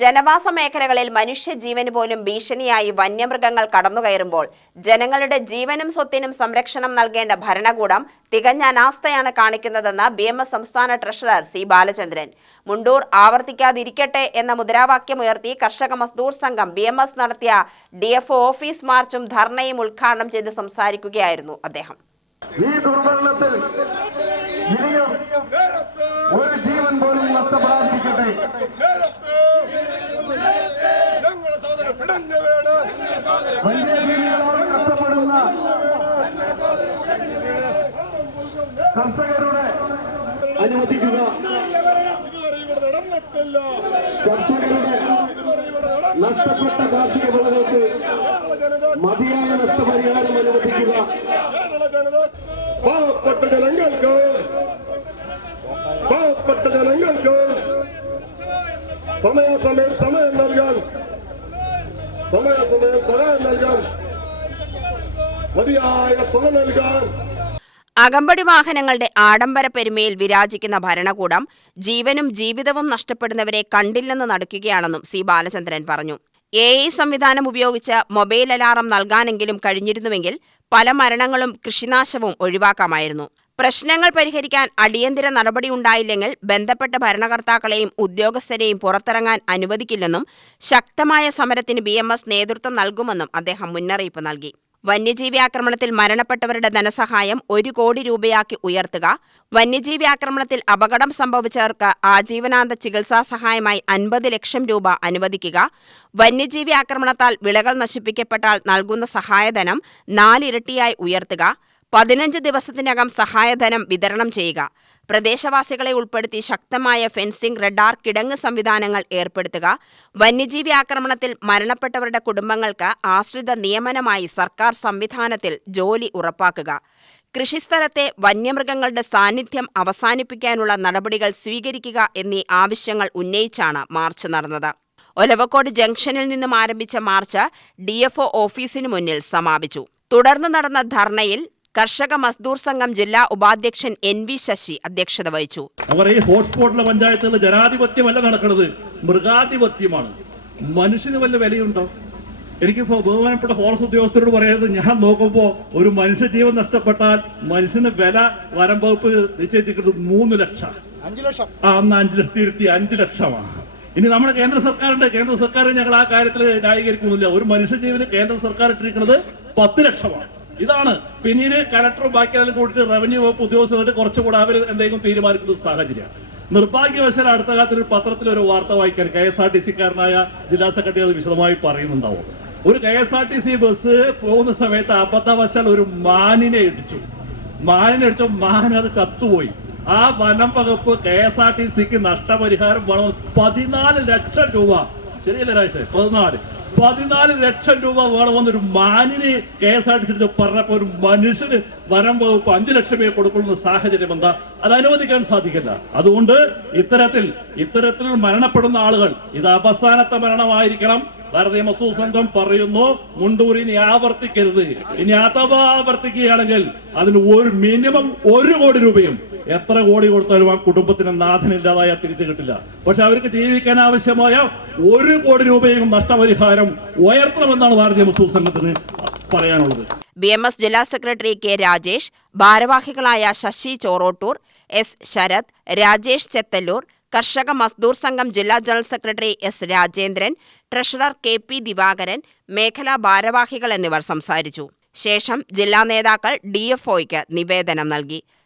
ജനവാസ മേഖലകളിൽ മനുഷ്യജീവന് പോലും ഭീഷണിയായി വന്യമൃഗങ്ങൾ കടന്നുകയറുമ്പോൾ ജനങ്ങളുടെ ജീവനും സ്വത്തിനും സംരക്ഷണം നൽകേണ്ട ഭരണകൂടം തികഞ്ഞ അനാസ്ഥയാണ് കാണിക്കുന്നതെന്ന് ബി എം എസ് സംസ്ഥാന ട്രഷറർ സി ബാലചന്ദ്രൻ. മുണ്ടൂർ ആവർത്തിക്കാതിരിക്കട്ടെ എന്ന മുദ്രാവാക്യമുയർത്തി Karshaka Mazdoor Sangham B M S നടത്തിയ ഡി എഫ് ഓഫീസ് മാർച്ചും ധർണയും ഉദ്ഘാടനം ചെയ്ത് സംസാരിക്കുകയായിരുന്നു അദ്ദേഹം. ഈ ദുർഭരണത്തിൽ ഇനിയും ഒരു ജീവൻ പോലും നഷ്ടപ്പെടാതിരിക്കട്ടെ ഞങ്ങളെ വീട് വന്യജീവികളോട് കഷ്ടപ്പെടുന്ന കർഷകരുടെ അനുവദിക്കുക. കർഷകരുടെ നഷ്ടപ്പെട്ട കാർഷിക വിളകൾക്ക് മതിയായ നഷ്ടപരിഹാരം അനുവദിക്കുക. പാവപ്പെട്ട ജനങ്ങൾക്ക് പാവപ്പെട്ട ജനങ്ങൾക്ക് സമയാസമയം സമയം നൽകാൻ അകമ്പടി വാഹനങ്ങളുടെ ആഡംബര പെരുമയിൽ വിരാജിക്കുന്ന ഭരണകൂടം ജീവനും ജീവിതവും നഷ്ടപ്പെടുന്നവരെ കണ്ടില്ലെന്ന് നടക്കുകയാണെന്നും സി ബാലചന്ദ്രൻ പറഞ്ഞു. എ ഐ സംവിധാനം ഉപയോഗിച്ച് മൊബൈൽ അലാറം നൽകാനെങ്കിലും കഴിഞ്ഞിരുന്നുവെങ്കിൽ പല മരണങ്ങളും കൃഷിനാശവും ഒഴിവാക്കാമായിരുന്നു. പ്രശ്നങ്ങൾ പരിഹരിക്കാൻ അടിയന്തര നടപടിയുണ്ടായില്ലെങ്കിൽ ബന്ധപ്പെട്ട ഭരണകർത്താക്കളെയും ഉദ്യോഗസ്ഥരെയും പുറത്തിറങ്ങാൻ അനുവദിക്കില്ലെന്നും ശക്തമായ സമരത്തിന് ബി നേതൃത്വം നൽകുമെന്നും അദ്ദേഹം മുന്നറിയിപ്പ് നൽകി. വന്യജീവി ആക്രമണത്തിൽ മരണപ്പെട്ടവരുടെ ധനസഹായം ഒരു കോടി രൂപയാക്കി ഉയർത്തുക വന്യജീവി ആക്രമണത്തിൽ അപകടം സംഭവിച്ചവർക്ക് ആജീവനാന്ത ചികിത്സാ സഹായമായി അൻപത് ലക്ഷം രൂപ അനുവദിക്കുക വന്യജീവി ആക്രമണത്താൽ വിളകൾ നശിപ്പിക്കപ്പെട്ടാൽ നൽകുന്ന സഹായധനം നാലിരട്ടിയായി ഉയർത്തുക പതിനഞ്ച് ദിവസത്തിനകം സഹായധനം വിതരണം ചെയ്യുക. പ്രദേശവാസികളെ ഉൾപ്പെടുത്തി ശക്തമായ ഫെൻസിംഗ് റഡാർ കിടങ്ങ് സംവിധാനങ്ങൾ ഏർപ്പെടുത്തുക. വന്യജീവി ആക്രമണത്തിൽ മരണപ്പെട്ടവരുടെ കുടുംബങ്ങൾക്ക് ആശ്രിത നിയമനമായി സർക്കാർ സംവിധാനത്തിൽ ജോലി ഉറപ്പാക്കുക. കൃഷിസ്ഥലത്തെ വന്യമൃഗങ്ങളുടെ സാന്നിധ്യം അവസാനിപ്പിക്കാനുള്ള നടപടികൾ സ്വീകരിക്കുക എന്നീ ആവശ്യങ്ങൾ ഉന്നയിച്ചാണ് മാർച്ച് നടന്നത്. ഒലവക്കോട് ജംഗ്ഷനിൽ നിന്നും ആരംഭിച്ച മാർച്ച് ഡിഎഫ്ഒ ഓഫീസിനു മുന്നിൽ സമാപിച്ചു. തുടർന്ന് നടന്ന ധർണയിൽ കർഷക മസ്ദൂർ സംഘം ജില്ലാ ഉപാധ്യക്ഷൻ എൻ വി ശശി അധ്യക്ഷത വഹിച്ചു. അവർ ഈ ഹോട്ട്സ്പോട്ടിലെ പഞ്ചായത്തുകളിൽ ജനാധിപത്യമല്ല നടക്കുന്നത് മൃഗാധിപത്യമാണ്. മനുഷ്യന് വല്ല വിലയുണ്ടോ? എനിക്ക് ബഹുമാനപ്പെട്ട ഫോറസ്റ്റ് ഉദ്യോഗസ്ഥരോട് പറയുന്നത് ഞാൻ നോക്കുമ്പോൾ ഒരു മനുഷ്യ ജീവൻ നഷ്ടപ്പെട്ടാൽ മനുഷ്യന് വില വനം വകുപ്പ് നിശ്ചയിച്ചിരിക്കുന്നത് മൂന്ന് ലക്ഷം. ആ അന്ന് അഞ്ച് ലക്ഷത്തി ഇരുപത്തി അഞ്ച് ലക്ഷമാണ് ഇനി നമ്മുടെ കേന്ദ്ര സർക്കാരുണ്ട്. കേന്ദ്ര സർക്കാർ ഞങ്ങൾ ആ കാര്യത്തിൽ ന്യായീകരിക്കുന്നില്ല. ഒരു മനുഷ്യജീവന് കേന്ദ്ര സർക്കാർ ഇട്ടിരിക്കുന്നത് പത്ത് ലക്ഷമാണ്. ഇതാണ്. പിന്നീട് കലക്ടറും ബാക്കിയാലും കൂടിയിട്ട് റവന്യൂ വകുപ്പ് ഉദ്യോഗസ്ഥരുടെ കുറച്ചുകൂടെ അവർ എന്തെങ്കിലും തീരുമാനിക്കുന്ന സാഹചര്യം നിർഭാഗ്യവശാൽ അടുത്ത കാലത്ത് ഒരു പത്രത്തിൽ ഒരു വാർത്ത വായിക്കാൻ കെ എസ് ആർ ടി സിക്കാരനായ ജില്ലാ സെക്രട്ടറി അത് വിശദമായി പറയുന്നുണ്ടാവും. ഒരു K S R T C bus പോകുന്ന സമയത്ത് അബദ്ധവശാൽ ഒരു മാനിനെ ഇടിച്ചു. മാനിനെ ഇടിച്ചു മാൻ അത് ചത്തുപോയി. ആ വനം വകുപ്പ് കെ എസ് ആർ ടി സിക്ക് നഷ്ടപരിഹാരം പതിനാല് ലക്ഷം രൂപ. ശരിയല്ലേ രാജേഷ്? പതിനാല്. പതിനാല് ലക്ഷം രൂപ വേണമെന്നൊരു മാനിന് K S R T C പറഞ്ഞപ്പോ ഒരു മനുഷ്യന് വരം വകുപ്പ് അഞ്ചു ലക്ഷം രൂപ കൊടുക്കുന്ന സാഹചര്യം എന്താ? അത് അനുവദിക്കാൻ സാധിക്കില്ല. അതുകൊണ്ട് ഇത്തരത്തിൽ ഇത്തരത്തിൽ മരണപ്പെടുന്ന ആളുകൾ ഇത് അവസാനത്തെ മരണമായിരിക്കണം. ഭാരതീയ മസൂർ സംഘം പറയുന്നു മുണ്ടൂർ ഇനി ആവർത്തിക്കരുത്. ഇനി അഥവാ ആവർത്തിക്കുകയാണെങ്കിൽ അതിന് ഒരു മിനിമം ഒരു കോടി രൂപയും എത്ര കോടി കൊടുത്താലും ആ കുടുംബത്തിന് നാഥനില്ലാതായ തിരിച്ചു കിട്ടില്ല. പക്ഷെ അവർക്ക് ജീവിക്കാൻ ആവശ്യമായ ഒരു കോടി രൂപയും നഷ്ടപരിഹാരം ഉയർത്തണമെന്നാണ് ഭാരതീയ മുസ്ലിം സംഘത്തിന് പറയാനുള്ളത്. ബി എം എസ് ജില്ലാ സെക്രട്ടറി കെ രാജേഷ് ഭാരവാഹികളായ ശശി ചോറോട്ടൂർ എസ് ശരത് രാജേഷ് ചെത്തല്ലൂർ കർഷക മസ്ദൂർ സംഘം ജില്ലാ general secretary S Rajendran treasurer K P Divakaran മേഖലാ ഭാരവാഹികൾ എന്നിവർ സംസാരിച്ചു. ശേഷം ജില്ലാ നേതാക്കൾ ഡി ഡിഎഫ്ഒയ്ക്ക് നിവേദനം നൽകി.